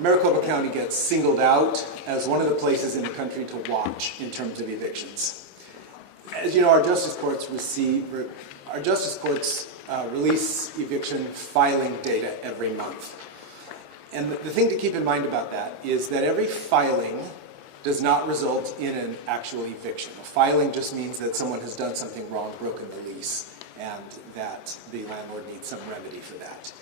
Maricopa County gets singled out as one of the places in the country to watch in terms of evictions. As you know, our justice courts release eviction filing data every month. And the thing to keep in mind about that is that every filing does not result in an actual eviction. A filing just means that someone has done something wrong, broken the lease, and that the landlord needs some remedy for that.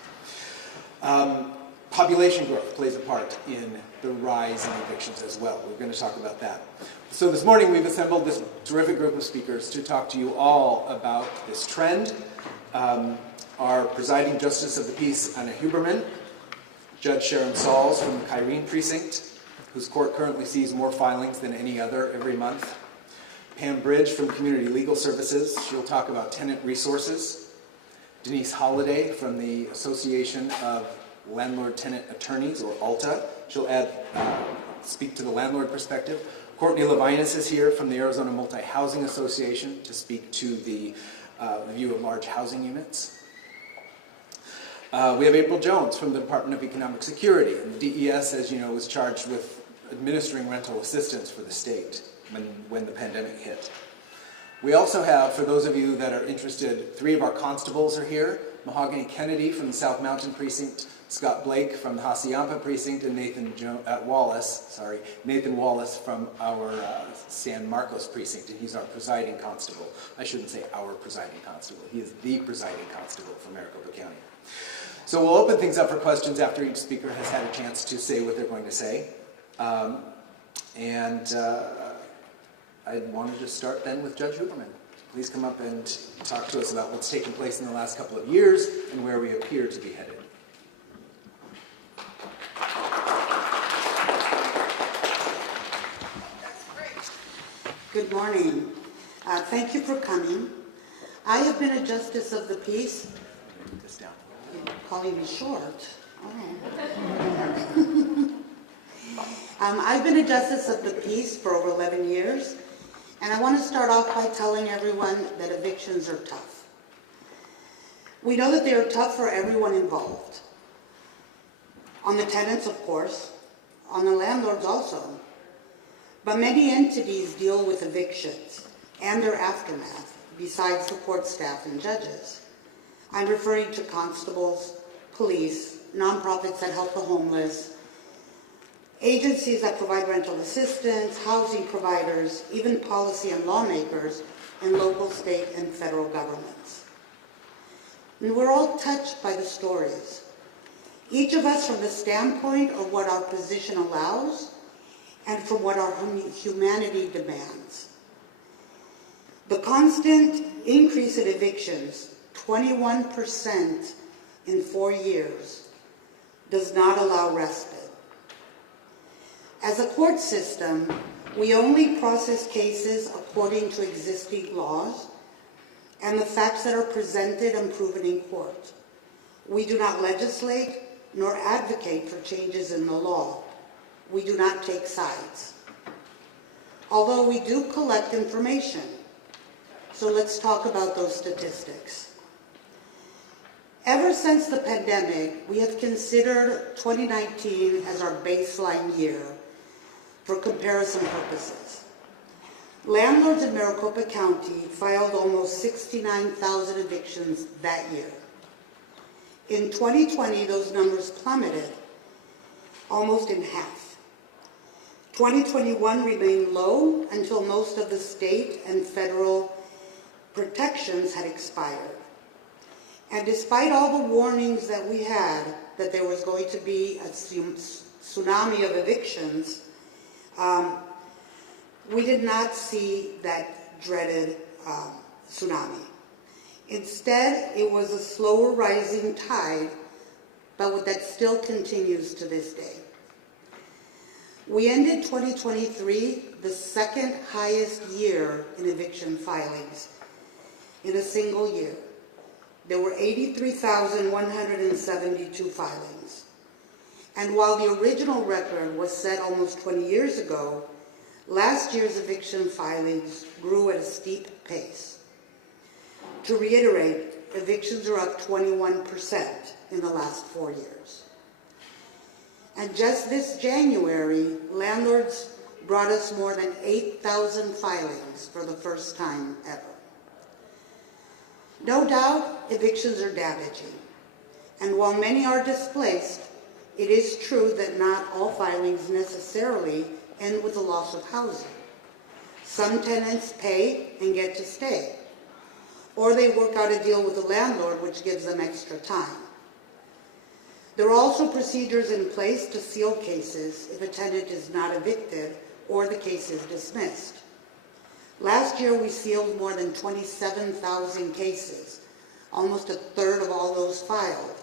Population growth plays a part in the rise in evictions as well. We're going to talk about that. So this morning we've assembled this terrific group of speakers to talk to you all about this trend. Our presiding Justice of the Peace, Anna Huberman, Judge Sharon Sauls from the Kyrene Precinct, whose court currently sees more filings than any other every month. Pam Bridge from Community Legal Services, she'll talk about tenant resources. Denise Holliday from the Association of Landlord Tenant Attorneys, or ALTA, she'll speak to the landlord perspective. Courtney Levinas is here from the Arizona Multi-Housing Association to speak to the view of large housing units. We have April Jones from the Department of Economic Security, and the DES, as you know, was charged with administering rental assistance for the state when the pandemic hit. We also have, for those of you that are interested, 3 of our constables are here. Mahogany Kennedy from the South Mountain Precinct, Scott Blake from the Hassayampa Precinct, and Nathan Wallace from our San Marcos Precinct, and he's our presiding constable. I shouldn't say our presiding constable. He is the presiding constable for Maricopa County. So we'll open things up for questions after each speaker has had a chance to say what they're going to say. I wanted to start then with Judge Huberman. Please come up and talk to us about what's taken place in the last couple of years and where we appear to be headed. Good morning. Thank you for coming. I have been a Justice of the Peace. This down. You're calling me short. Oh. I've been a Justice of the Peace for over 11 years, and I want to start off by telling everyone that evictions are tough. We know that they are tough for everyone involved. On the tenants, of course, on the landlords also. But many entities deal with evictions and their aftermath, besides the court staff and judges. I'm referring to constables, police, nonprofits that help the homeless, agencies that provide rental assistance, housing providers, even policy and lawmakers in local, state, and federal governments. And we're all touched by the stories, each of us from the standpoint of what our position allows and from what our humanity demands. The constant increase in evictions, 21% in 4 years, does not allow respite. As a court system, we only process cases according to existing laws and the facts that are presented and proven in court. We do not legislate nor advocate for changes in the law. We do not take sides. Although we do collect information. So let's talk about those statistics. Ever since the pandemic, we have considered 2019 as our baseline year for comparison purposes. Landlords in Maricopa County filed almost 69,000 evictions that year. In 2020, those numbers plummeted almost in half. 2021 remained low until most of the state and federal protections had expired. And despite all the warnings that we had that there was going to be a tsunami of evictions, we did not see that dreaded tsunami. Instead, it was a slower rising tide, but that still continues to this day. We ended 2023 the second highest year in eviction filings in a single year. There were 83,172 filings. And while the original record was set almost 20 years ago, last year's eviction filings grew at a steep pace. To reiterate, evictions are up 21% in the last 4 years. And just this January, landlords brought us more than 8,000 filings for the first time ever. No doubt, evictions are damaging. And while many are displaced, it is true that not all filings necessarily end with the loss of housing. Some tenants pay and get to stay, or they work out a deal with the landlord which gives them extra time. There are also procedures in place to seal cases if a tenant is not evicted or the case is dismissed. Last year we sealed more than 27,000 cases, almost a third of all those filed.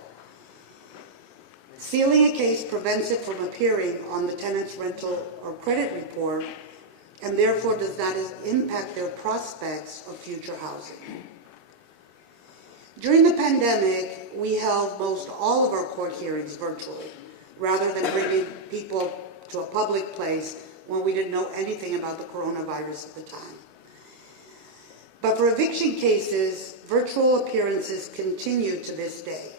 Sealing a case prevents it from appearing on the tenant's rental or credit report and therefore does not impact their prospects of future housing. During the pandemic, we held most all of our court hearings virtually, rather than bringing people to a public place when we didn't know anything about the coronavirus at the time. But for eviction cases, virtual appearances continue to this day.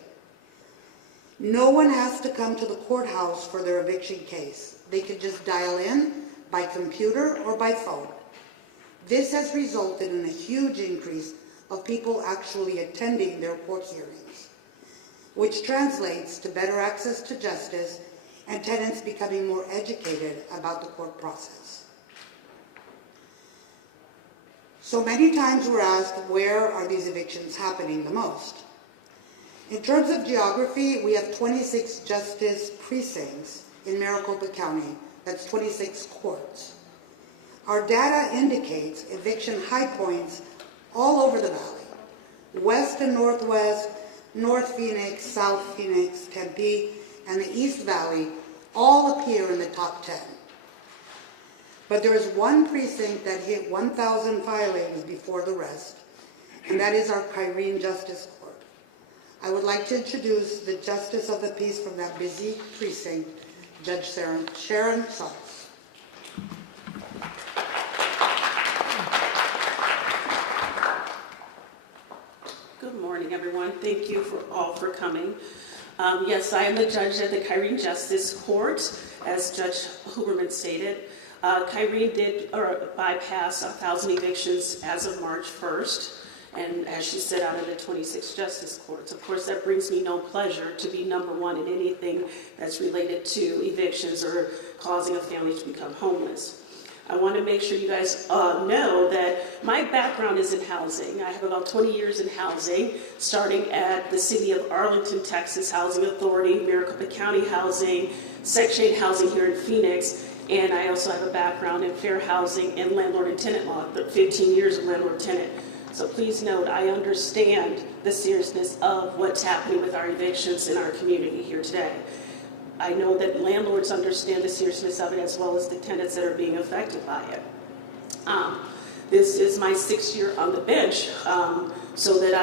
No one has to come to the courthouse for their eviction case. They can just dial in by computer or by phone. This has resulted in a huge increase of people actually attending their court hearings, which translates to better access to justice and tenants becoming more educated about the court process. So many times we're asked, where are these evictions happening the most? In terms of geography, we have 26 justice precincts in Maricopa County. That's 26 courts. Our data indicates eviction high points all over the valley. West and Northwest, North Phoenix, South Phoenix, Tempe, and the East Valley all appear in the top 10. But there is one precinct that hit 1,000 filings before the rest, and that is our Kyrene Justice Court. I would like to introduce the Justice of the Peace from that busy precinct, Judge Sharon Sauce. Good morning, everyone. Thank you all for coming. Yes, I am the judge at the Kyrene Justice Court, as Judge Huberman stated. Kyrene did bypass 1,000 evictions as of March 1st, and as she said, out of the 26 justice courts. Of course, that brings me no pleasure to be number one in anything that's related to evictions or causing a family to become homeless. I want to make sure you guys know that my background is in housing. I have about 20 years in housing, starting at the City of Arlington, Texas Housing Authority, Maricopa County Housing, Section 8 Housing here in Phoenix, and I also have a background in fair housing and landlord and tenant law, 15 years of landlord-tenant. So please note, I understand the seriousness of what's happening with our evictions in our community here today. I know that landlords understand the seriousness of it as well as the tenants that are being affected by it. This is my 6th year on the bench, so that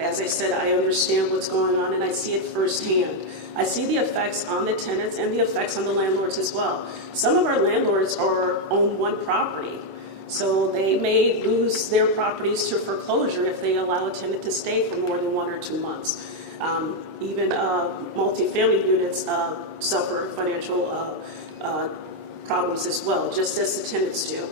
as I said, I understand what's going on and I see it firsthand. I see the effects on the tenants and the effects on the landlords as well. Some of our landlords own one property, so they may lose their properties to foreclosure if they allow a tenant to stay for more than 1 or 2 months. Even multifamily units suffer financial problems as well, just as the tenants do.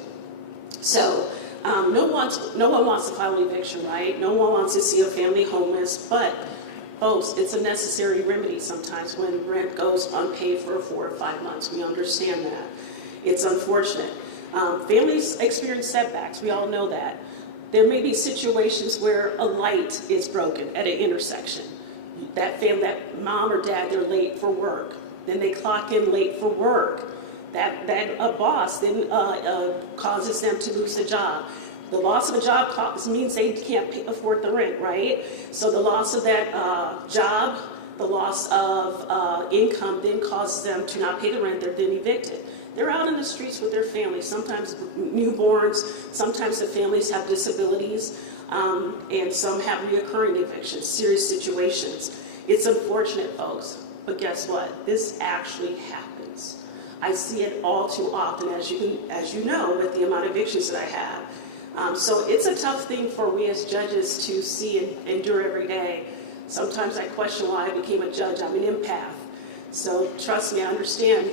So no one wants to file an eviction, right? No one wants to see a family homeless, but folks, it's a necessary remedy sometimes when rent goes unpaid for 4 or 5 months. We understand that. It's unfortunate. Families experience setbacks. We all know that. There may be situations where a light is broken at an intersection. That mom or dad, they're late for work. Then they clock in late for work. That boss then causes them to lose a job. The loss of a job means they can't afford the rent, right? So the loss of that job, the loss of income then causes them to not pay the rent. They're then evicted. They're out in the streets with their families, sometimes newborns, sometimes the families have disabilities, and some have reoccurring evictions, serious situations. It's unfortunate, folks, but guess what? This actually happens. I see it all too often, as you know, with the amount of evictions that I have. So it's a tough thing for we as judges to see and endure every day. Sometimes I question why I became a judge. I'm an empath. So trust me, I understand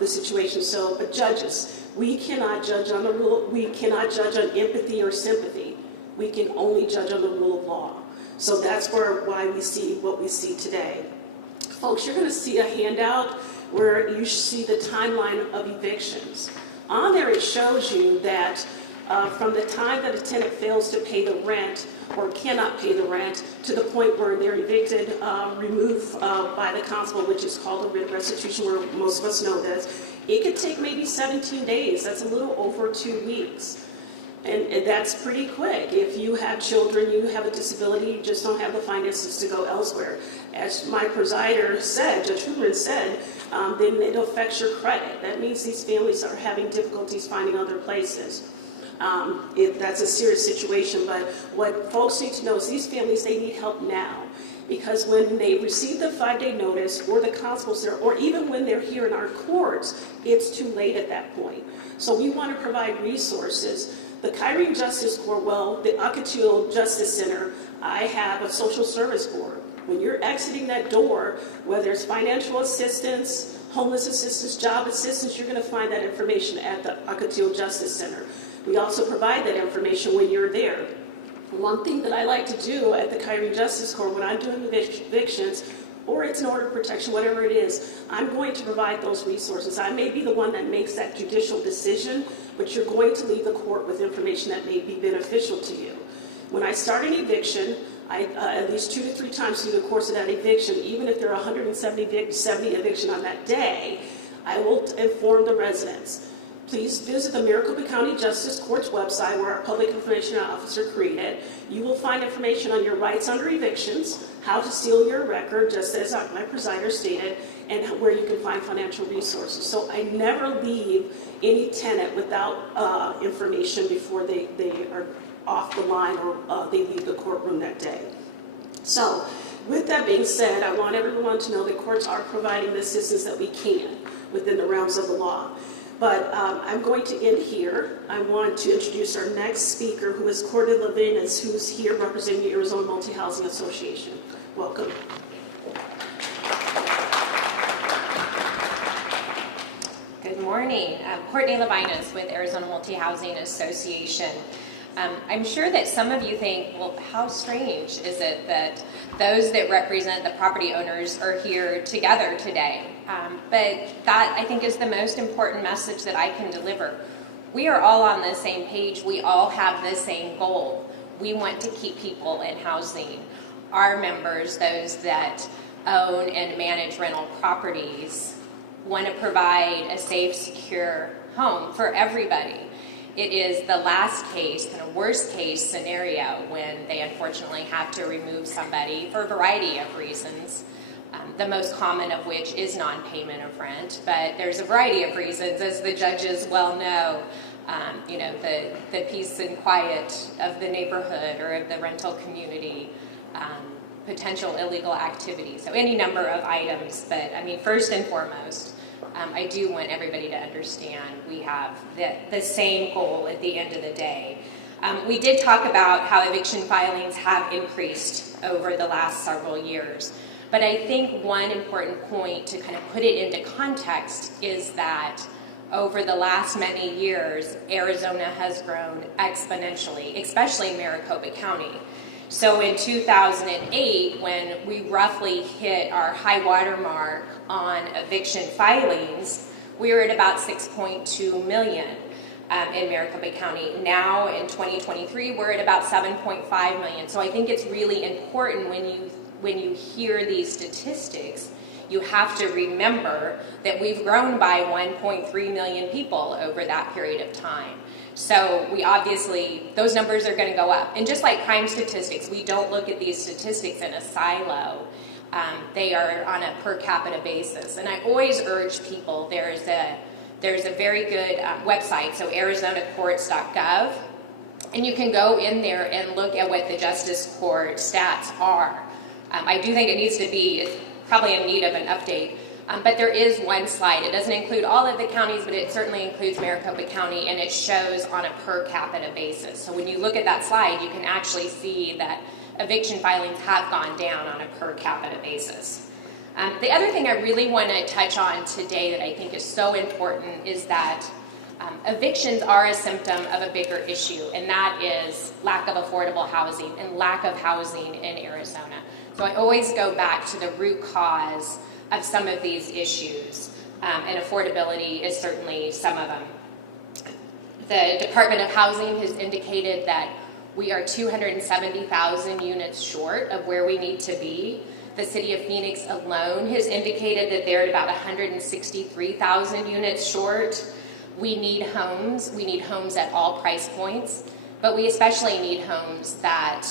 the situation. So, but judges, we cannot judge on the rule. We cannot judge on empathy or sympathy. We can only judge on the rule of law. So that's why we see what we see today. Folks, you're going to see a handout where you see the timeline of evictions. On there it shows you that from the time that a tenant fails to pay the rent or cannot pay the rent to the point where they're evicted, removed by the constable, which is called a writ of restitution, where most of us know this, it could take maybe 17 days. That's a little over 2 weeks. And that's pretty quick. If you have children, you have a disability, you just don't have the finances to go elsewhere. As my presider said, Judge Huberman said, then it affects your credit. That means these families are having difficulties finding other places. That's a serious situation, but what folks need to know is these families, they need help now. Because when they receive the 5-day notice, or the constable's there, or even when they're here in our courts, it's too late at that point. So we want to provide resources. The Kyrene Justice Court, well, the Ocotillo Justice Center, I have a social service board. When you're exiting that door, whether it's financial assistance, homeless assistance, job assistance, you're going to find that information at the Ocotillo Justice Center. We also provide that information when you're there. One thing that I like to do at the Kyrene Justice Court when I'm doing evictions, or it's an order of protection, whatever it is, I'm going to provide those resources. I may be the one that makes that judicial decision, but you're going to leave the court with information that may be beneficial to you. When I start an eviction, at least 2 to 3 times through the course of that eviction, even if there are 170 eviction on that day, I will inform the residents. Please visit the Maricopa County Justice Courts website, where our public information officer created. You will find information on your rights under evictions, how to seal your record, just as my presider stated, and where you can find financial resources. So I never leave any tenant without information before they are off the line or they leave the courtroom that day. So with that being said, I want everyone to know that courts are providing the assistance that we can within the realms of the law. But I'm going to end here. I want to introduce our next speaker, who is Cordy Levinas, who's here representing the Arizona Multi-Housing Association. Welcome. Good morning. Courtney Levinas with Arizona Multi-Housing Association. I'm sure that some of you think, well, how strange is it that those that represent the property owners are here together today? But that, I think, is the most important message that I can deliver. We are all on the same page. We all have the same goal. We want to keep people in housing. Our members, those that own and manage rental properties, want to provide a safe, secure home for everybody. It is the last case, kind of worst case scenario, when they unfortunately have to remove somebody for a variety of reasons, the most common of which is non-payment of rent. But there's a variety of reasons, as the judges well know, the peace and quiet of the neighborhood or of the rental community, potential illegal activity. So any number of items. But I mean, first and foremost, I do want everybody to understand we have the same goal at the end of the day. We did talk about how eviction filings have increased over the last several years. But I think one important point to kind of put it into context is that over the last many years, Arizona has grown exponentially, especially in Maricopa County. So in 2008, when we roughly hit our high water mark on eviction filings, we were at about 6.2 million in Maricopa County. Now in 2023, we're at about 7.5 million. So I think it's really important when you hear these statistics, you have to remember that we've grown by 1.3 million people over that period of time. So we obviously, those numbers are going to go up. And just like crime statistics, we don't look at these statistics in a silo. They are on a per capita basis. And I always urge people, there's a very good website, so arizonacourts.gov, and you can go in there and look at what the Justice Court stats are. I do think it needs to be probably in need of an update. But there is one slide. It doesn't include all of the counties, but it certainly includes Maricopa County, and it shows on a per capita basis. So when you look at that slide, you can actually see that eviction filings have gone down on a per capita basis. The other thing I really want to touch on today that I think is so important is that evictions are a symptom of a bigger issue, and that is lack of affordable housing and lack of housing in Arizona. So I always go back to the root cause of some of these issues, and affordability is certainly some of them. The Department of Housing has indicated that we are 270,000 units short of where we need to be. The city of Phoenix alone has indicated that they're at about 163,000 units short. We need homes. We need homes at all price points, but we especially need homes that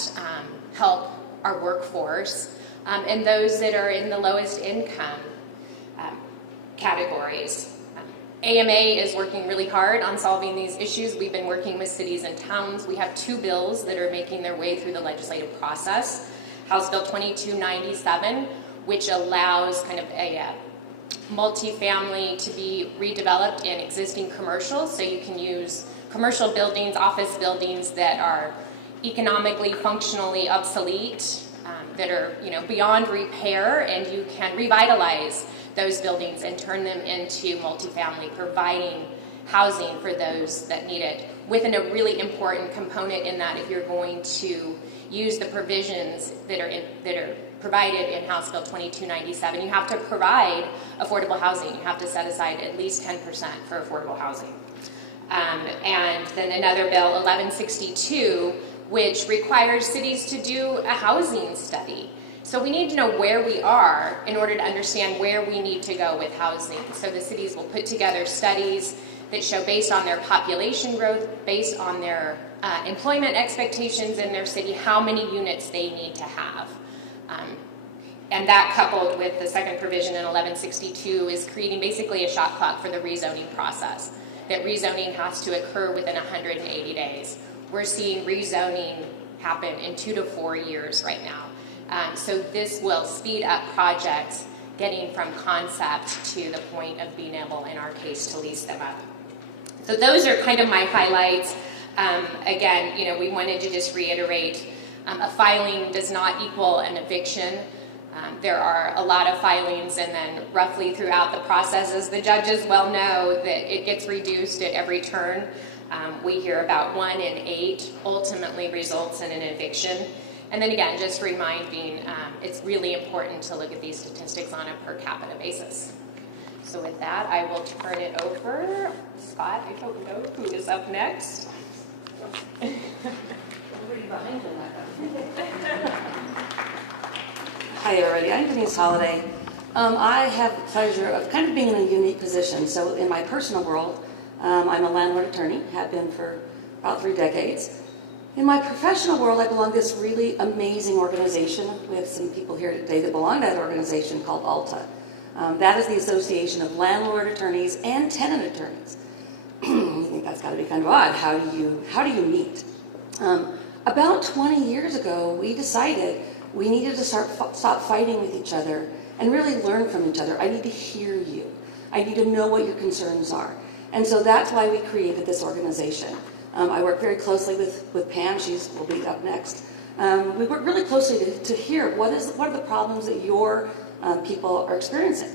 help our workforce and those that are in the lowest income categories. AMA is working really hard on solving these issues. We've been working with cities and towns. We have 2 bills that are making their way through the legislative process. House Bill 2297, which allows kind of a multifamily to be redeveloped in existing commercials, so you can use commercial buildings, office buildings that are economically, functionally obsolete, that are beyond repair, and you can revitalize those buildings and turn them into multifamily, providing housing for those that need it. Within a really important component in that, if you're going to use the provisions that are provided in House Bill 2297, you have to provide affordable housing. You have to set aside at least 10% for affordable housing. And then another bill, 1162, which requires cities to do a housing study. So we need to know where we are in order to understand where we need to go with housing. So the cities will put together studies that show, based on their population growth, based on their employment expectations in their city, how many units they need to have. And that, coupled with the second provision in 1162, is creating basically a shot clock for the rezoning process. That rezoning has to occur within 180 days. We're seeing rezoning happen in 2 to 4 years right now. So this will speed up projects getting from concept to the point of being able, in our case, to lease them up. So those are kind of my highlights. Again, we wanted to just reiterate, a filing does not equal an eviction. There are a lot of filings, and then roughly throughout the process, as the judges well know, that it gets reduced at every turn. We hear about 1 in 8 ultimately results in an eviction. And then again, just reminding, it's really important to look at these statistics on a per capita basis. So with that, I will turn it over. Scott, I don't know who is up next. Hi everybody, I'm Denise Holliday. I have the pleasure of kind of being in a unique position. So in my personal world, I'm a landlord attorney, have been for about 3 decades. In my professional world, I belong to this really amazing organization. We have some people here today that belong to that organization called ALTA. That is the Association of Landlord Attorneys and Tenant Attorneys. You think that's got to be kind of odd. How do you meet? About 20 years ago, we decided we needed to stop fighting with each other and really learn from each other. I need to hear you. I need to know what your concerns are. And so that's why we created this organization. I work very closely with Pam. Will be up next. We work really closely to hear what are the problems that your people are experiencing.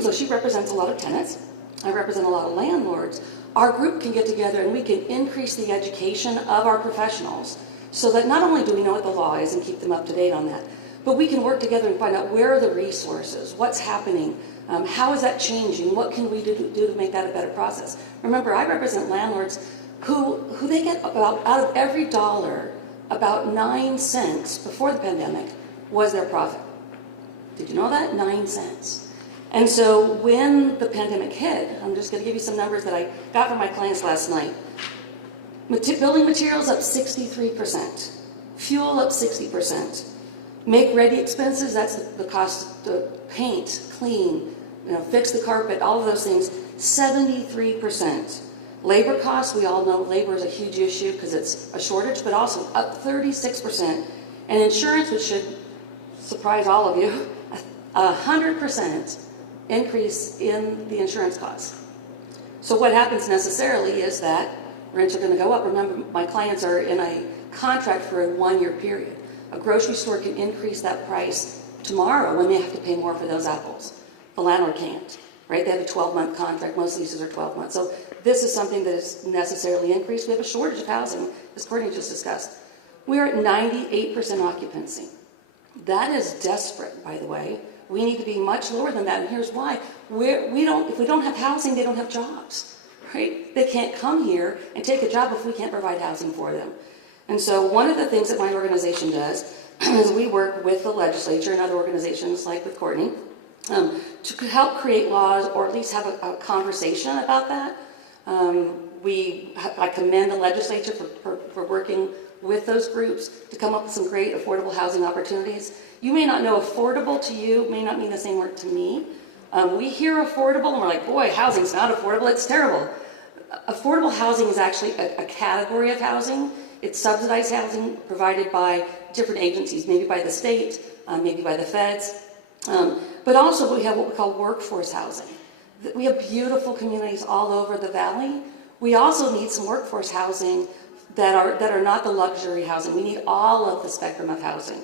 So she represents a lot of tenants. I represent a lot of landlords. Our group can get together and we can increase the education of our professionals so that not only do we know what the law is and keep them up to date on that, but we can work together and find out where are the resources, what's happening, how is that changing, what can we do to make that a better process. Remember, I represent landlords who they get about, out of every dollar, about 9 cents before the pandemic was their profit. Did you know that? 9 cents. And so when the pandemic hit, I'm just going to give you some numbers that I got from my clients last night. Building materials up 63%. Fuel up 60%. Make-ready expenses, that's the cost to paint, clean, fix the carpet, all of those things, 73%. Labor costs, we all know labor is a huge issue because it's a shortage, but also up 36%. And insurance, which should surprise all of you, 100% increase in the insurance costs. So what happens necessarily is that rents are going to go up. Remember, my clients are in a contract for a 1-year period. A grocery store can increase that price tomorrow when they have to pay more for those apples. The landlord can't, right? They have a 12-month contract. Most leases are 12 months. So this is something that is necessarily increased. We have a shortage of housing, as Courtney just discussed. We are at 98% occupancy. That is desperate, by the way. We need to be much lower than that, and here's why. If we don't have housing, they don't have jobs, right? They can't come here and take a job if we can't provide housing for them. And so one of the things that my organization does is we work with the legislature and other organizations like with Courtney to help create laws or at least have a conversation about that. I commend the legislature for working with those groups to come up with some great affordable housing opportunities. You may not know affordable to you, may not mean the same word to me. We hear affordable and we're like, boy, housing's not affordable, it's terrible. Affordable housing is actually a category of housing. It's subsidized housing provided by different agencies, maybe by the state, maybe by the feds. But also we have what we call workforce housing. We have beautiful communities all over the valley. We also need some workforce housing that are not the luxury housing. We need all of the spectrum of housing.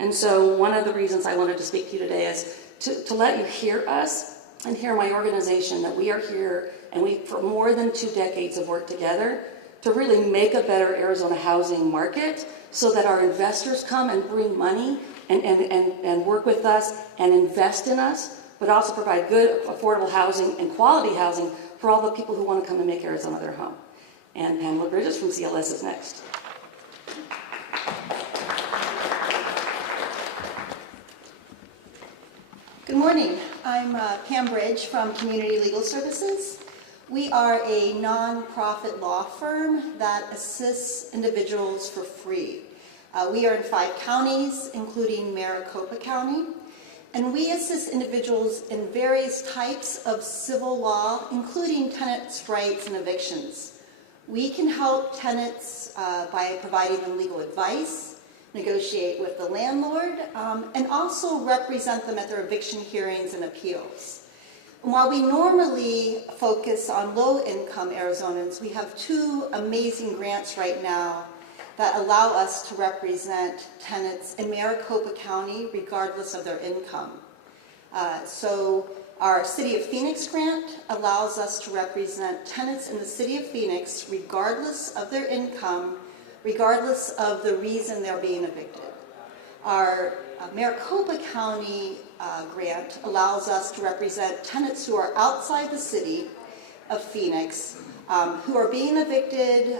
And so one of the reasons I wanted to speak to you today is to let you hear us and hear my organization, that we are here and we, for more than 2 decades, have worked together to really make a better Arizona housing market so that our investors come and bring money and work with us and invest in us, but also provide good, affordable housing and quality housing for all the people who want to come and make Arizona their home. And Pamela Bridges from CLS is next. Good morning. I'm Pam Bridge from Community Legal Services. We are a nonprofit law firm that assists individuals for free. We are in 5 counties, including Maricopa County, and we assist individuals in various types of civil law, including tenants' rights and evictions. We can help tenants by providing them legal advice, negotiate with the landlord, and also represent them at their eviction hearings and appeals. And while we normally focus on low-income Arizonans, we have 2 amazing grants right now that allow us to represent tenants in Maricopa County regardless of their income. So our City of Phoenix grant allows us to represent tenants in the City of Phoenix regardless of their income, regardless of the reason they're being evicted. Our Maricopa County grant allows us to represent tenants who are outside the City of Phoenix who are being evicted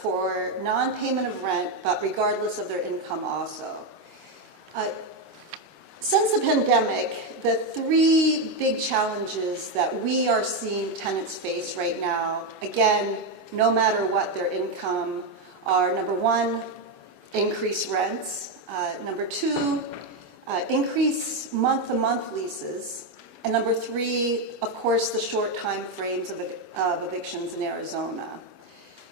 for non-payment of rent, but regardless of their income also. Since the pandemic, the 3 big challenges that we are seeing tenants face right now, again, no matter what their income, are number 1, increased rents, number 2, increase month-to-month leases, and number 3, of course, the short time frames of evictions in Arizona.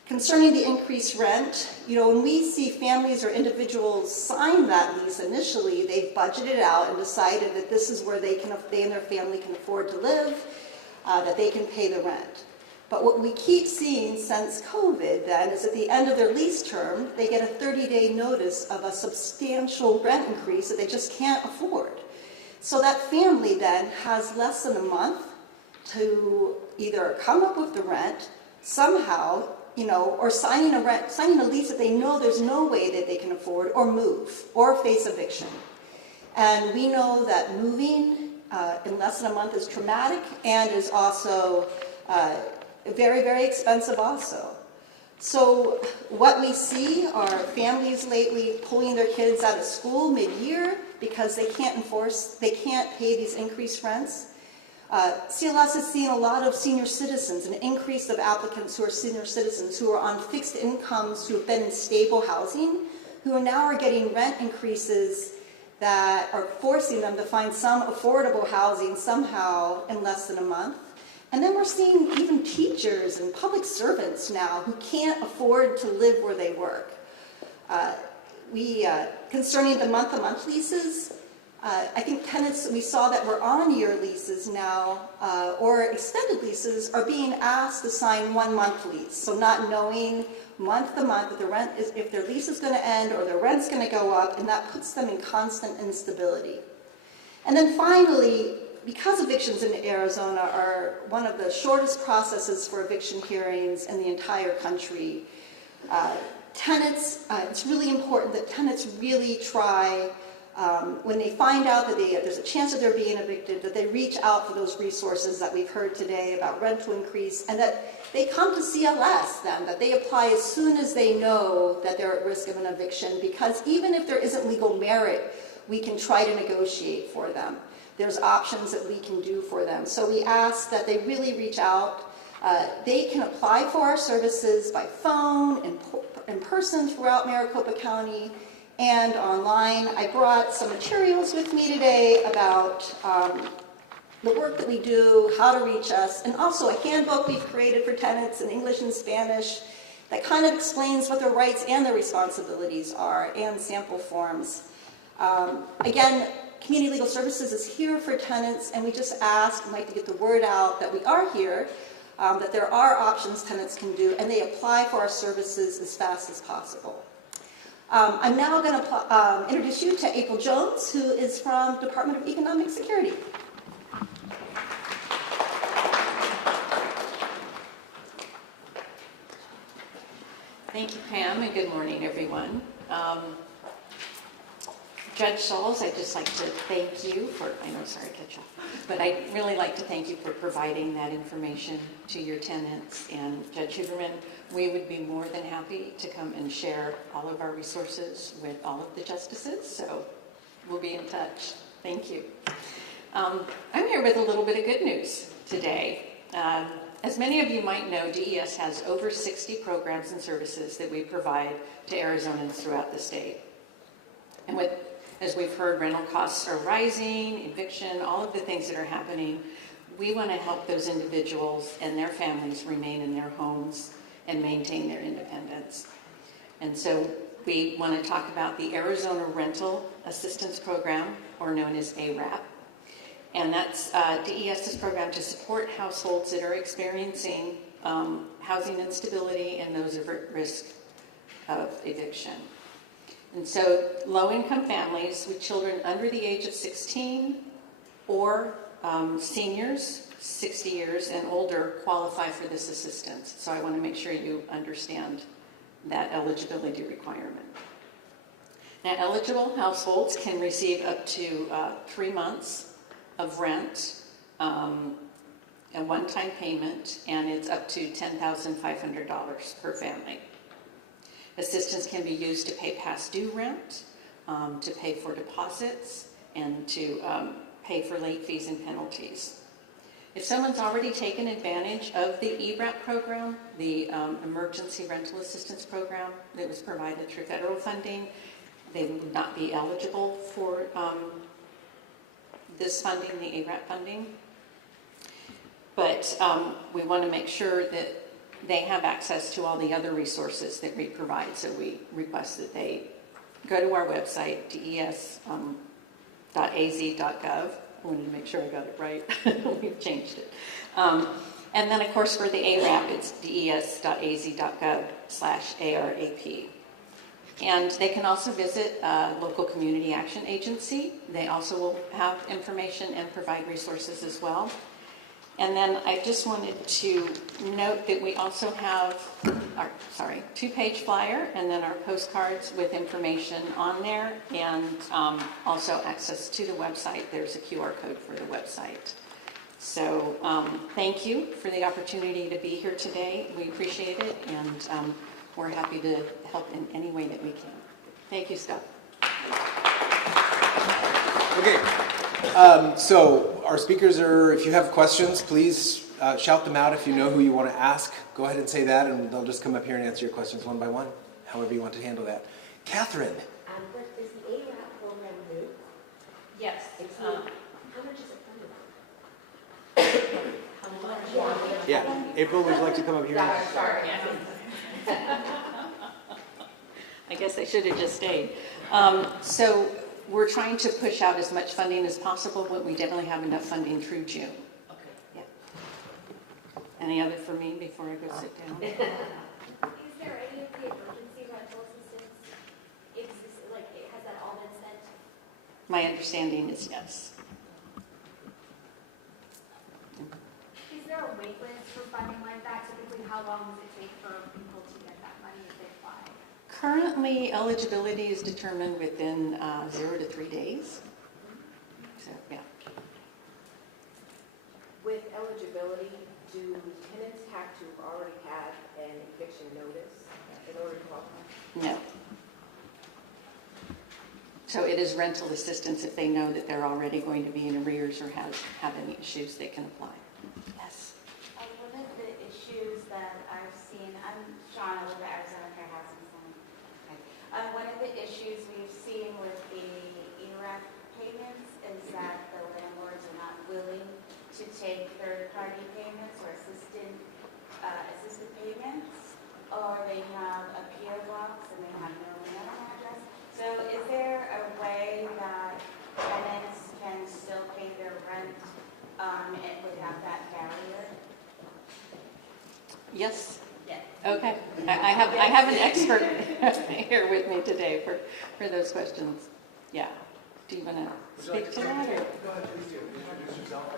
Concerning the increased rent, when we see families or individuals sign that lease initially, they've budgeted out and decided that this is where they and their family can afford to live, that they can pay the rent. But what we keep seeing since COVID then is at the end of their lease term, they get a 30-day notice of a substantial rent increase that they just can't afford. So that family then has less than a month to either come up with the rent somehow, or signing a lease that they know there's no way that they can afford, or move, or face eviction. And we know that moving in less than a month is traumatic and is also very, very expensive also. So what we see are families lately pulling their kids out of school mid-year because they can't pay these increased rents. CLS has seen a lot of senior citizens, an increase of applicants who are senior citizens who are on fixed incomes, who have been in stable housing, who now are getting rent increases that are forcing them to find some affordable housing somehow in less than a month. And then we're seeing even teachers and public servants now who can't afford to live where they work. Concerning the month-to-month leases, I think tenants we saw that were on year leases now, or extended leases, are being asked to sign 1-month lease. So not knowing month to month if their lease is going to end or their rent's going to go up, and that puts them in constant instability. And then finally, because evictions in Arizona are one of the shortest processes for eviction hearings in the entire country, tenants, it's really important that tenants really try, when they find out that there's a chance that they're being evicted, that they reach out for those resources that we've heard today about rental increase, and that they come to CLS then, that they apply as soon as they know that they're at risk of an eviction, because even if there isn't legal merit, we can try to negotiate for them. There's options that we can do for them. So we ask that they really reach out. They can apply for our services by phone, in person throughout Maricopa County, and online. I brought some materials with me today about the work that we do, how to reach us, and also a handbook we've created for tenants in English and Spanish that kind of explains what their rights and their responsibilities are, and sample forms. Again, Community Legal Services is here for tenants, and we just ask and like to get the word out that we are here, that there are options tenants can do, and they apply for our services as fast as possible. I'm now going to introduce you to April Jones, who is from Department of Economic Security. Thank you, Pam, and good morning, everyone. Judge Scholes, I'd just like to thank you for, I know, sorry to cut you off, but I'd really like to thank you for providing that information to your tenants. And Judge Huberman, we would be more than happy to come and share all of our resources with all of the justices, so we'll be in touch. Thank you. I'm here with a little bit of good news today. As many of you might know, DES has over 60 programs and services that we provide to Arizonans throughout the state. And as we've heard, rental costs are rising, eviction, all of the things that are happening. We want to help those individuals and their families remain in their homes and maintain their independence. And so we want to talk about the Arizona Rental Assistance Program, or known as ARAP. And that's DES's program to support households that are experiencing housing instability and those at risk of eviction. And so low-income families with children under the age of 16 or seniors, 60 years and older, qualify for this assistance. So I want to make sure you understand that eligibility requirement. Now, eligible households can receive up to 3 months of rent, a one-time payment, and it's up to $10,500 per family. Assistance can be used to pay past due rent, to pay for deposits, and to pay for late fees and penalties. If someone's already taken advantage of the ERAP program, the Emergency Rental Assistance Program that was provided through federal funding, they would not be eligible for this funding, the ARAP funding. But we want to make sure that they have access to all the other resources that we provide. So we request that they go to our website, des.az.gov. I wanted to make sure I got it right. We've changed it. And then, of course, for the ARAP, it's des.az.gov/ARAP. And they can also visit a local community action agency. They also will have information and provide resources as well. And then I just wanted to note that we also have our, 2-page flyer and then our postcards with information on there, and also access to the website. There's a QR code for the website. So thank you for the opportunity to be here today. We appreciate it, and we're happy to help in any way that we can. Thank you, Scott. Okay. So our speakers are, if you have questions, please shout them out. If you know who you want to ask, go ahead and say that, and they'll just come up here and answer your questions one by one, however you want to handle that. Catherine. What is the ARAP program new? Yes. How much is it funded? Yeah. April, would you like to come up here? Sorry. I guess I should have just stayed. So we're trying to push out as much funding as possible, but we definitely have enough funding through June. Okay. Yeah. Any other for me before I go sit down? Is there any of the emergency rental assistance? Has that all been spent? My understanding is yes. there a wait list for funding like that? Typically, how long does it take for people to get that money if they apply? Currently, eligibility is determined within 0 to 3 days. So, yeah. With eligibility, do tenants have to have already had an eviction notice in order to qualify? No. So it is rental assistance if they know that they're already going to be in arrears or have any issues, they can apply. Yes. One of the issues that I've seen, I'm Shauna with the Arizona Fair Housing Center. One of the issues we've seen with the ERAC payments is that the landlords are not willing to take third-party payments or assisted payments, or they have a PO box and they have no mailing address. So is there a way that tenants can still pay their rent without that barrier? Yes. Yes. Okay. I have an expert here with me today for those questions. Yeah. Do you want to speak to that? Or? Go ahead, please do. Introduce yourself.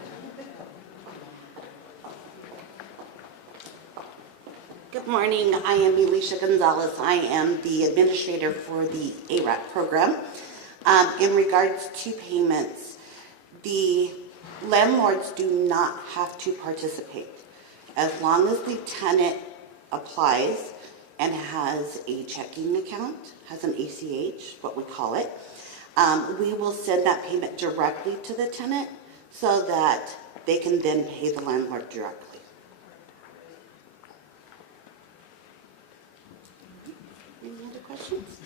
Good morning, I am Elisha Gonzalez. I am the administrator for the ARAP program. In regards to payments, the landlords do not have to participate. As long as the tenant applies and has a checking account, has an ACH, what we call it, we will send that payment directly to the tenant so that they can then pay the landlord directly. Any other questions?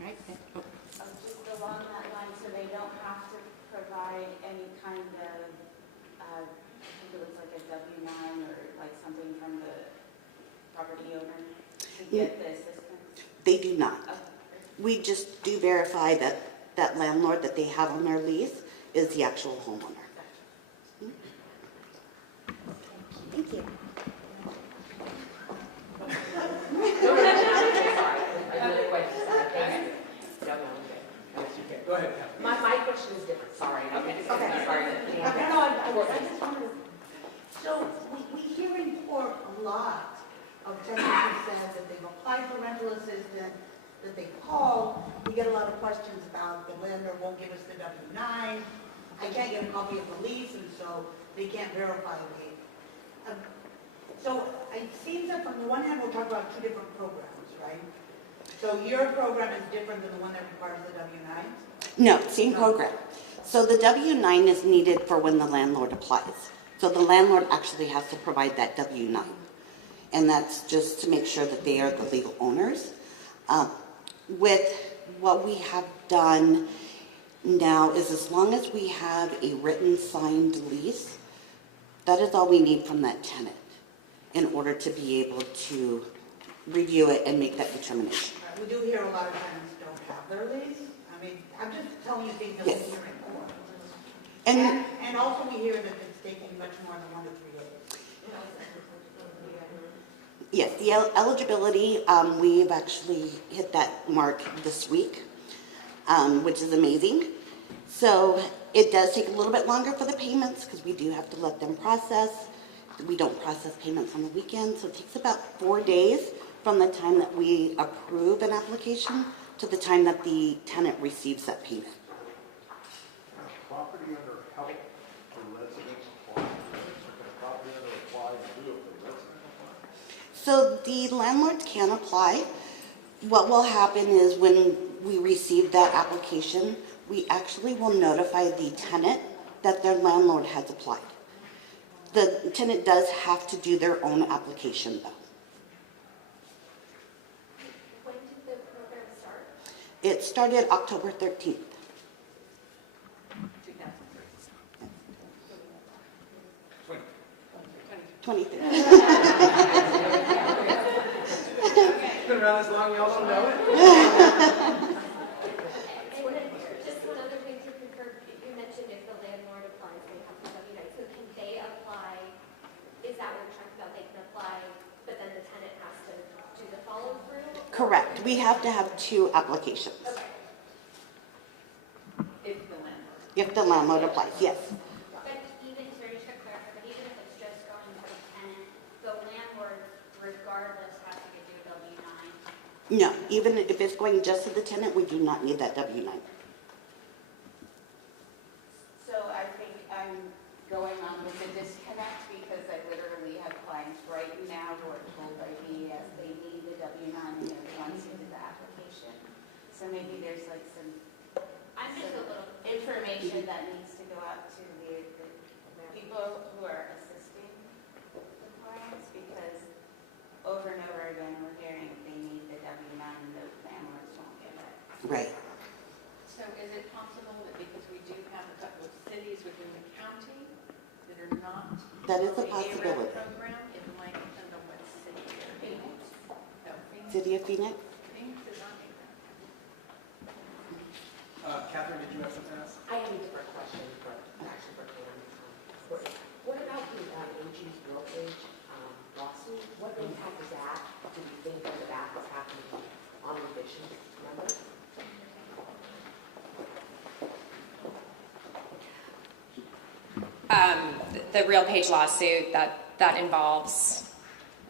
Right. Just along that line, so they don't have to provide any kind of, I think it looks like a W-9 or like something from the property owner to get the assistance? They do not. Okay. We just do verify that that landlord that they have on their lease is the actual homeowner. Thank you. Go ahead, Pam. My question is different, sorry. Okay. Sorry. I just wanted to, so we hear in court a lot of tenants who said that they've applied for rental assistance, that they call, we get a lot of questions about the landlord won't give us the W-9, I can't get a copy of the lease, and so they can't verify the, so it seems that from the one hand, we're talking about two different programs, right? So your program is different than the one that requires the W-9s? No, same program. So the W-9 is needed for when the landlord applies. So the landlord actually has to provide that W-9. And that's just to make sure that they are the legal owners. With what we have done now is as long as we have a written signed lease, that is all we need from that tenant in order to be able to review it and make that determination. We do hear a lot of tenants don't have their lease. I mean, I'm just telling you things that we Yes. hear in court. And And also we hear that it's taking much more than 1 to 3 days. yes, the eligibility, we've actually hit that mark this week, which is amazing. So it does take a little bit longer for the payments because we do have to let them process. We don't process payments on the weekend, so it takes about 4 days from the time that we approve an application to the time that the tenant receives that payment. Property under help for residents apply, property under apply to do it for residents apply? So the landlords can apply. What will happen is when we receive that application, we actually will notify the tenant that their landlord has applied. The tenant does have to do their own application though. When did the program start? It started October 13th. 23rd. It's been around as long, y'all don't know it? And then just one other thing to confirm, you mentioned if the landlord applies, they have to W-9. So can they apply, is that what you're talking about? They can apply, but then the tenant has to do the follow-through? Correct. We have to have 2 applications. Okay. If the landlord. If the landlord applies, yes. But even, sorry, just to clarify, but even if it's No, even if it's going just to the tenant, we do not need that W-9. So I think I'm going on with a disconnect because I literally have clients right now who are told by VES they need the W-9 and they're once into the application. So maybe there's like some I'm just a little, information that needs to go out to the people who are assisting the clients because over and over again we're hearing they need the W-9 and the landlords won't give it. Right. So is it possible that because we do have a couple of cities within the county that are not That is a on the ARAP possibility. program, it might depend on what city they're in. So Phoenix City of Phoenix? is on ARAP. Catherine, did you have something else? I have a different question, but actually for Karen. What about the AG's real wage lawsuit? What impact is that? Do you think that is happening on eviction numbers? The RealPage lawsuit that involves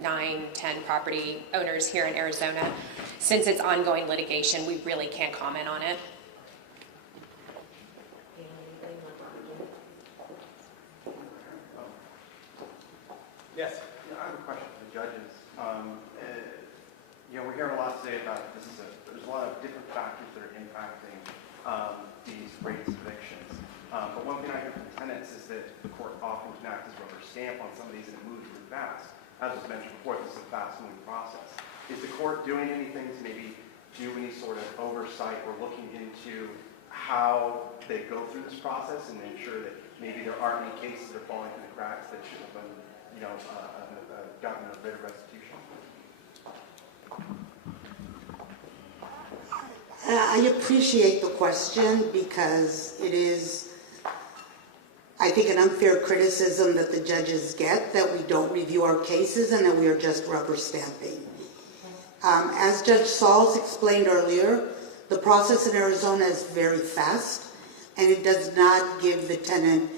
9-10 property owners here in Arizona. Since it's ongoing litigation, we really can't comment on it. Yes. Yeah, I have a question for the judges. We're hearing a lot today about there's a lot of different factors that are impacting these rates of evictions. But one thing I hear from tenants is that the court often can act as a rubber stamp on some of these and it moves really fast. As was mentioned before, this is a fast-moving process. Is the court doing anything to maybe do any sort of oversight or looking into how they go through this process and ensure that maybe there aren't any cases that are falling through the cracks that should have been gotten a better restitution? I appreciate the question because it is, I think, an unfair criticism that the judges get that we don't review our cases and that we are just rubber stamping. As Judge Sauls explained earlier, the process in Arizona is very fast and it does not give the tenant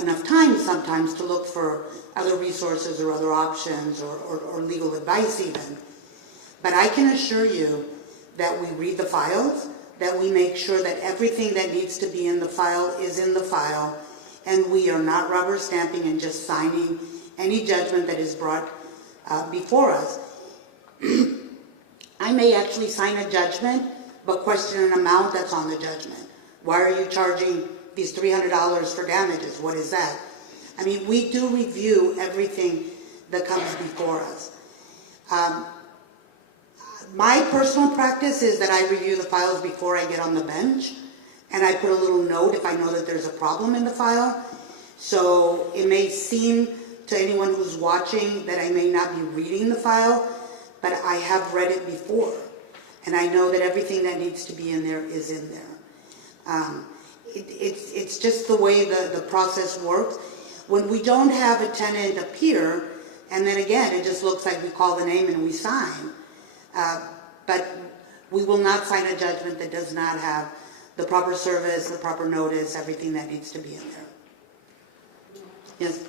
enough time sometimes to look for other resources or other options or legal advice even. But I can assure you that we read the files, that we make sure that everything that needs to be in the file is in the file, and we are not rubber stamping and just signing any judgment that is brought before us. I may actually sign a judgment, but question an amount that's on the judgment. Why are you charging these $300 for damages? What is that? I mean, we do review everything that comes before us. My personal practice is that I review the files before I get on the bench, and I put a little note if I know that there's a problem in the file. So it may seem to anyone who's watching that I may not be reading the file, but I have read it before, and I know that everything that needs to be in there is in there. It's just the way the process works. When we don't have a tenant appear, and then again, it just looks like we call the name and we sign. But we will not sign a judgment that does not have the proper service, the proper notice, everything that needs to be in there. Yes?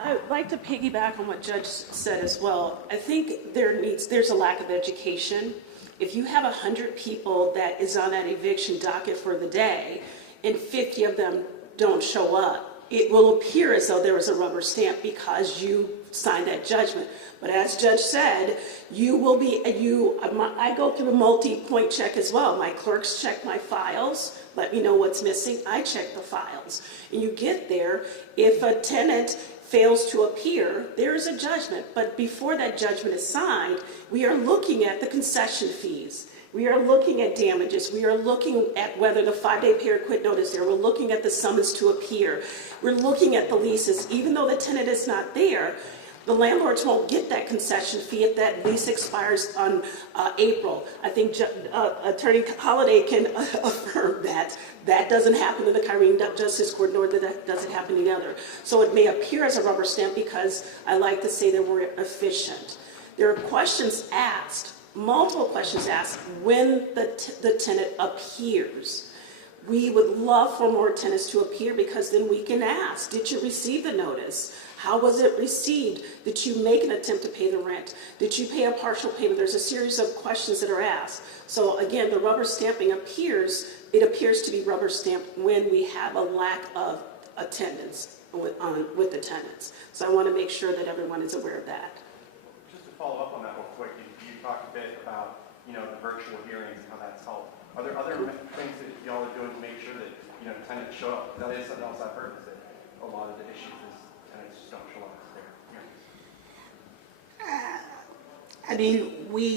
I'd like to piggyback on what Judge said as well. I think there's a lack of education. If you have 100 people that is on that eviction docket for the day and 50 of them don't show up, it will appear as though there was a rubber stamp because you signed that judgment. But as Judge said, I go through a multi-point check as well. My clerks check my files, let me know what's missing. I check the files. And you get there, if a tenant fails to appear, there is a judgment. But before that judgment is signed, we are looking at the concession fees. We are looking at damages. We are looking at whether the 5-day pay or quit notice there. We're looking at the summons to appear. We're looking at the leases. Even though the tenant is not there, the landlords won't get that concession fee if that lease expires on April. I think Attorney Holliday can affirm that. That doesn't happen in the Kyrene Justice Court, nor does it happen in the other. So it may appear as a rubber stamp because I like to say that we're efficient. There are questions asked, multiple questions asked when the tenant appears. We would love for more tenants to appear because then we can ask, did you receive the notice? How was it received? Did you make an attempt to pay the rent? Did you pay a partial payment? There's a series of questions that are asked. So again, the rubber stamping appears to be rubber stamped when we have a lack of attendance with the tenants. So I want to make sure that everyone is aware of that. Just to follow up on that real quick, you talked a bit about, the virtual hearings and how that's helped. Are there other things that y'all are doing to make sure that, tenants show up? That is something else I've heard, is that a lot of the issues is tenants just don't show up to their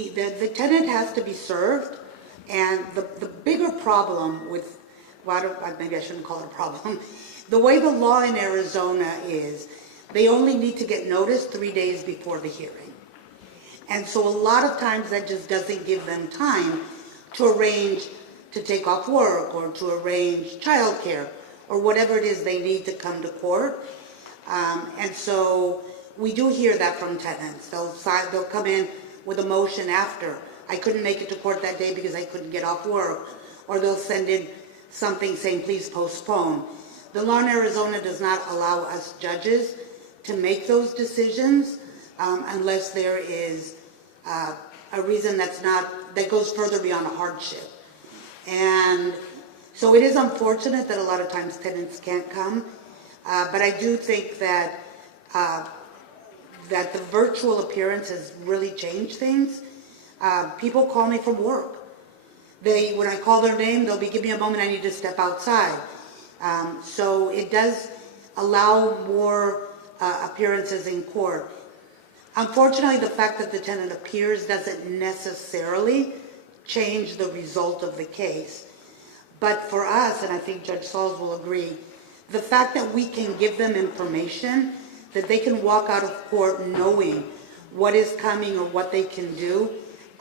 hearings. The tenant has to be served, and the bigger problem with, maybe I shouldn't call it a problem, the way the law in Arizona is, they only need to get notice 3 days before the hearing. And so a lot of times that just doesn't give them time to arrange to take off work or to arrange childcare or whatever it is they need to come to court. And so we do hear that from tenants. They'll come in with a motion after. I couldn't make it to court that day because I couldn't get off work. Or they'll send in something saying, please postpone. The law in Arizona does not allow us judges to make those decisions unless there is a reason that goes further beyond a hardship. And so it is unfortunate that a lot of times tenants can't come, but I do think that the virtual appearance has really changed things. People call me from work. When I call their name, they'll give me a moment, I need to step outside. So it does allow more appearances in court. Unfortunately, the fact that the tenant appears doesn't necessarily change the result of the case. But for us, and I think Judge Sauls will agree, the fact that we can give them information, that they can walk out of court knowing what is coming or what they can do,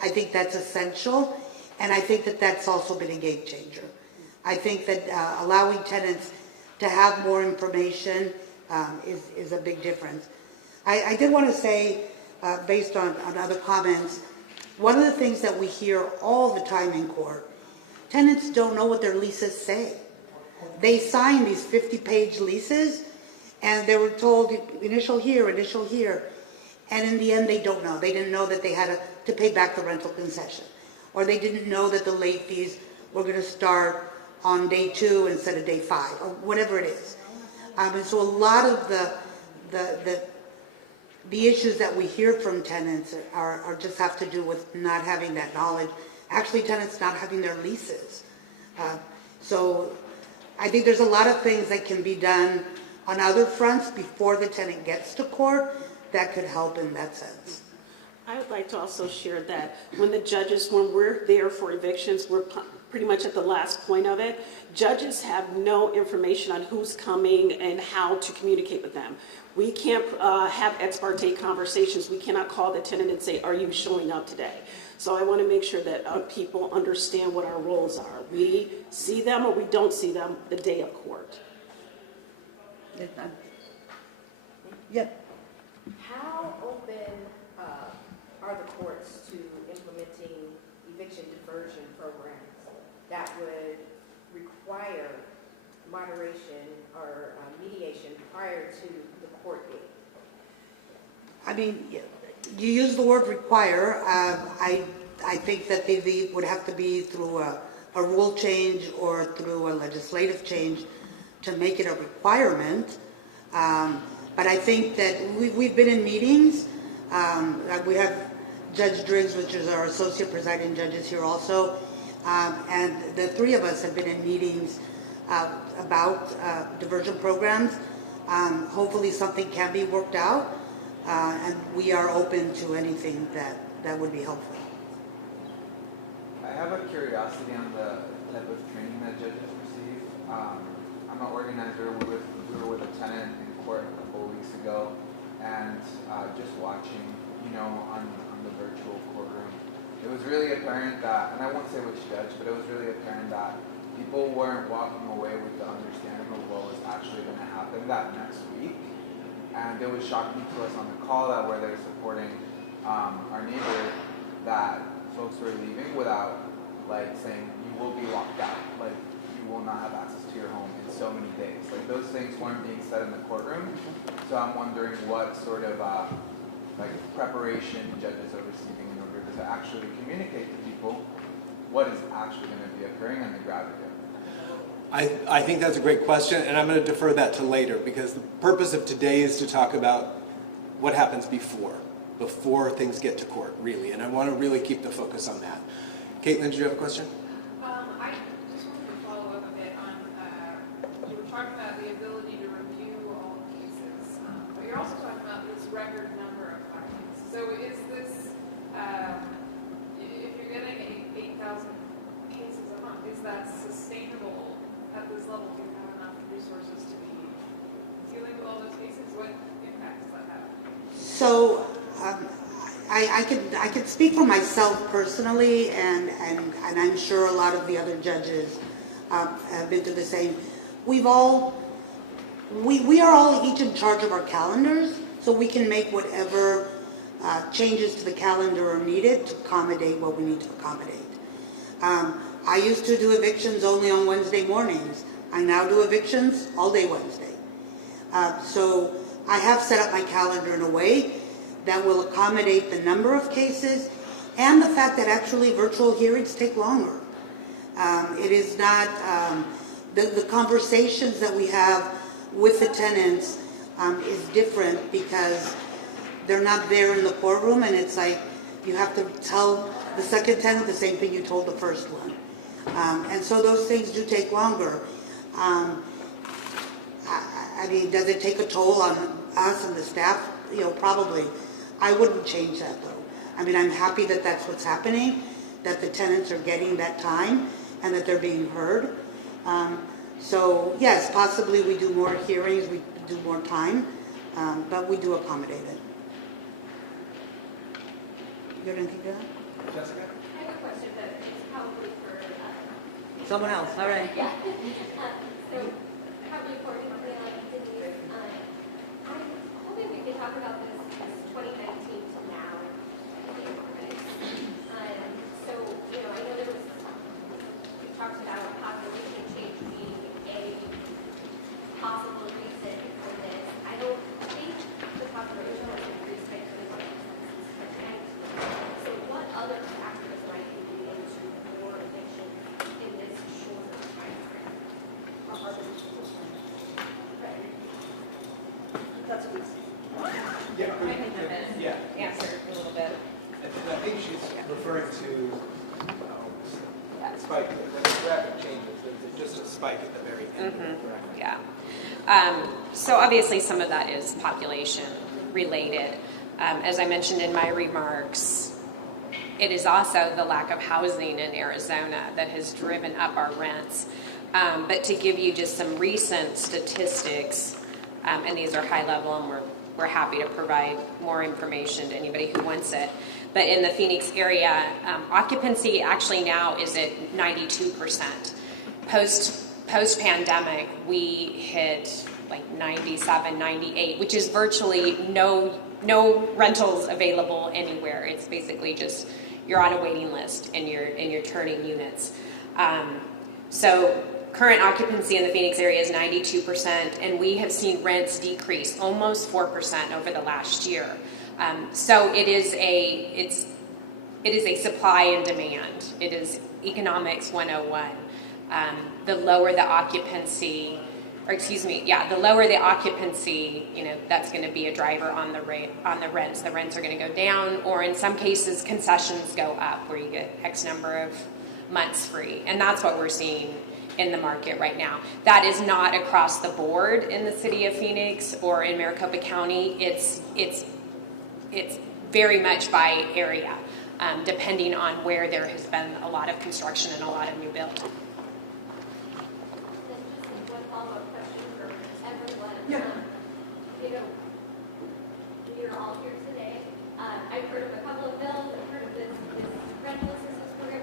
I think that's essential. And I think that that's also been a game changer. I think that allowing tenants to have more information is a big difference. I did want to say, based on other comments, one of the things that we hear all the time in court, tenants don't know what their leases say. They sign these 50-page leases, and they were told initial here, and in the end they don't know. They didn't know that they had to pay back the rental concession, or they didn't know that the late fees were going to start on day 2 instead of day 5, or whatever it is. And so a lot of the issues that we hear from tenants are just have to do with not having that knowledge. Actually, tenants not having their leases. So I think there's a lot of things that can be done on other fronts before the tenant gets to court that could help in that sense. I would like to also share that when we're there for evictions, we're pretty much at the last point of it. Judges have no information on who's coming and how to communicate with them. We can't have ex parte conversations. We cannot call the tenant and say, are you showing up today? So I want to make sure that people understand what our roles are. We see them or we don't see them the day of court. Yeah. How open are the courts to implementing eviction diversion programs that would require moderation or mediation prior to the court date? I mean, you use the word require. I think that they would have to be through a rule change or through a legislative change to make it a requirement. But I think that we've been in meetings. We have Judge Driggs, which is our associate presiding judge, is here also. And the three of us have been in meetings about diversion programs. Hopefully something can be worked out, and we are open to anything that would be helpful. I have a curiosity on the type of training that judges receive. I'm an organizer. We were with a tenant in court a couple of weeks ago, and just watching, on the virtual courtroom, it was really apparent that, and I won't say which judge, but it was really apparent that people weren't walking away with the understanding of what was actually going to happen that next week. And it was shocking to us on the call that where they're supporting our neighbor, that folks were leaving without saying, you will be locked out. You you will not have access to your home in so many days. Like those things weren't being said in the courtroom. So I'm wondering what sort of like preparation judges are receiving in order to actually communicate to people what is actually going to be occurring and the gravity of it. I think that's a great question, and I'm going to defer that to later, because the purpose of today is to talk about what happens before things get to court, really, and I want to really keep the focus on that. Caitlin, did you have a question? I just wanted to follow up a bit on, you were talking about the ability to review all cases, but you're also talking about this record number of filings. So is this, if you're getting 8,000 cases a month, is that sustainable at this level? Do you have enough resources to be dealing with all those cases? What impact does that have? So I could speak for myself personally, and I'm sure a lot of the other judges have been through the same. We are all each in charge of our calendars, so we can make whatever changes to the calendar are needed to accommodate what we need to accommodate. I used to do evictions only on Wednesday mornings. I now do evictions all day Wednesday. So I have set up my calendar in a way that will accommodate the number of cases and the fact that actually virtual hearings take longer. It is not, the conversations that we have with the tenants is different because they're not there in the courtroom, and it's like you have to tell the second tenant the same thing you told the first one. And so those things do take longer. I mean, does it take a toll on us and the staff? You know, probably. I wouldn't change that though. I mean, I'm happy that that's what's happening, that the tenants are getting that time and that they're being heard. So yes, possibly we do more hearings, we do more time, but we do accommodate it. You got anything to add? Jessica? I have a question, but it's probably for Someone else, all right. yeah. So probably for Denise. I'm hoping we can talk about this 2019 to now. So you know, I know there was we talked about population change being a possible reason for this. I don't think the population has increased by 20%. So what other factors might be into more eviction in this shorter time frame? That's what we see. Yeah. I think that Yeah. answered a little bit. I think she's referring to spike, the rapid changes. There's just a spike at the very end. Correct. Yeah. So obviously some of that is population related. As I mentioned in my remarks, it is also the lack of housing in Arizona that has driven up our rents. But to give you just some recent statistics, and these are high level, and we're happy to provide more information to anybody who wants it. But in the Phoenix area, occupancy actually now is at 92%. Post-pandemic, we hit like 97, 98, which is virtually no rentals available anywhere. It's basically just you're on a waiting list and you're turning units. So current occupancy in the Phoenix area is 92%, and we have seen rents decrease almost 4% over the last year. So it is a supply and demand. It is economics 101. The lower the occupancy, the lower the occupancy, that's going to be a driver on the rents. The rents are going to go down, or in some cases, concessions go up, where you get X number of months free, and that's what we're seeing in the market right now. That is not across the board in the city of Phoenix or in Maricopa County. It's very much by area, depending on where there has been a lot of construction and a lot of new build. Then just one follow-up question for everyone. Yeah. You're all here today. I've heard of a couple of bills. I've heard of this rental assistance program.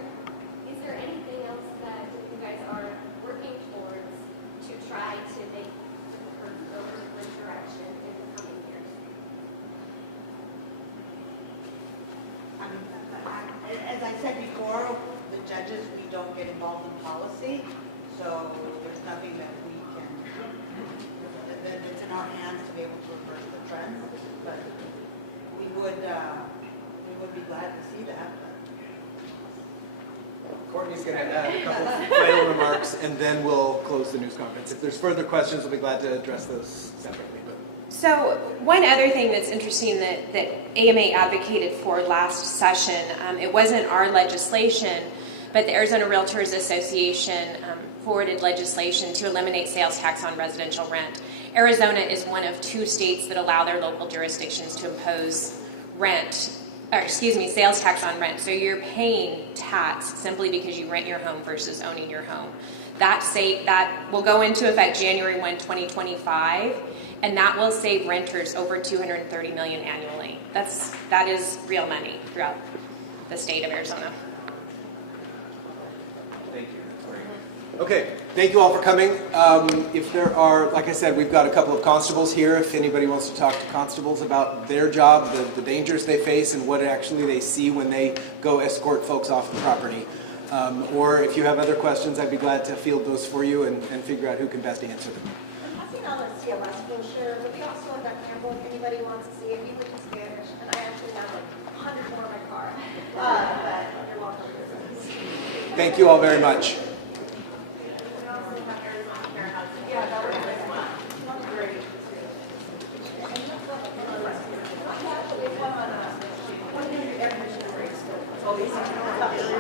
Is there anything else that you guys are working towards to try to make or go in a different direction in the coming years? I mean, as I said before, the judges, we don't get involved in policy, so reverse the trend, but we would be glad to see that. Courtney's going to add a couple of final remarks, and then we'll close the news conference. If there's further questions, we'll be glad to address those separately. So one other thing that's interesting that AMA advocated for last session, it wasn't our legislation, but the Arizona Realtors Association forwarded legislation to eliminate sales tax on residential rent. Arizona is one of 2 states that allow their local jurisdictions to impose sales tax on rent. So you're paying tax simply because you rent your home versus owning your home. That will go into effect January 1, 2025, and that will save renters over $230 million annually. That is real money throughout the state of Arizona. Thank you. That's great. Okay, thank you all for coming. If there are, like I said, we've got a couple of constables here. If anybody wants to talk to constables about their job, the dangers they face, and what actually they see when they go escort folks off the property. Or if you have other questions, I'd be glad to field those for you and figure out who can best answer them. I'm passing out a CLS brochure, but we also have that handbook. Anybody wants to see it, English and Spanish, and I actually have like 100 more in my car. But you're welcome. Thank you all very much.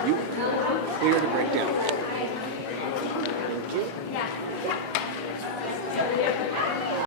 You clear to break down.